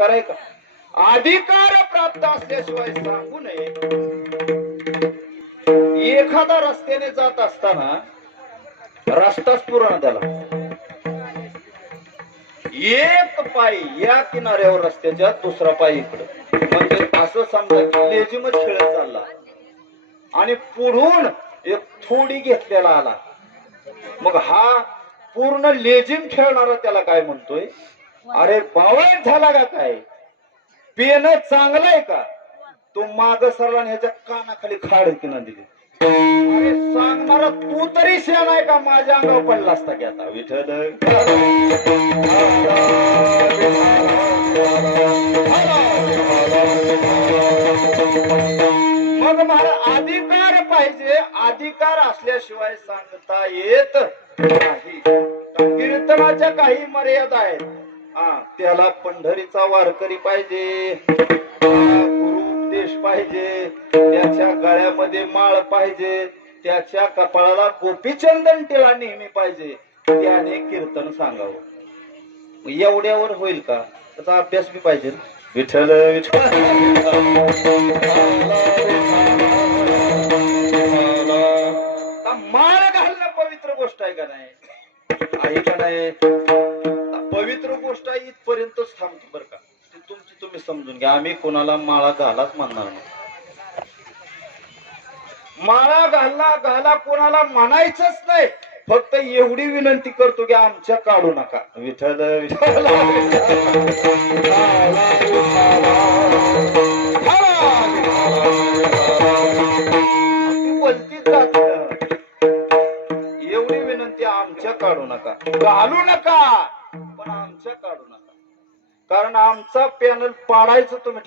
खरंय का अधिकार प्राप्त असल्याशिवाय सांगू नये. एखादा रस्त्याने जात असताना रस्ताच पूर्ण त्याला. एक पाय या किनाऱ्यावर रस्त्याच्या दुसरा पाय इकडं. म्हणजे असं समजा की लेझिमच खेळत चालला. आणि पुढून एक थोडी घेतलेला आला. मग हा पूर्ण लेझिम खेळणारा त्याला काय म्हणतोय? अरे बावळ झाला का काय? पेन चांगलंय का? तो माग सरला ह्याच्या कानाखाली खाड किना दिली. अरे सांगणारा तू तरी शेण आहे का? माझ्या अंगावर पडला असता की आता? विठल मग मला अधिकार पाहिजे. अधिकार असल्याशिवाय सांगता येत नाही. कीर्तनाच्या काही मर्यादा आहेत. त्याला पंढरीचा वारकरी पाहिजे गुरुपदेश पाहिजे त्याच्या गळ्यामध्ये माळ पाहिजे त्याच्या कपाळाला गोपीचंदन टिळा नेहमी पाहिजे त्याने कीर्तन सांगावं. एवढ्यावर होईल का? त्याचा अभ्यास बी पाहिजे. विठ्ठल विठ्ठल. माळ घालणं पवित्र गोष्ट आहे का नाही? आहे का नाही? पवित्र गोष्ट आहे इथपर्यंतच थांबतो बरं का. ती तुमची तुम्ही समजून घ्या. आम्ही कोणाला माळा घालाच म्हणणार नाही. माळा घालला घाला कोणाला म्हणायचंच नाही. फक्त एवढी विनंती करतो की आमच्या काढू नका. विठ्ठल विठ्ठल. जात एवढी विनंती आमच्या काढू नका. घालू नका. आमच्या काढू नका. कारण आमचा पॅनल पाडायचं तुम्ही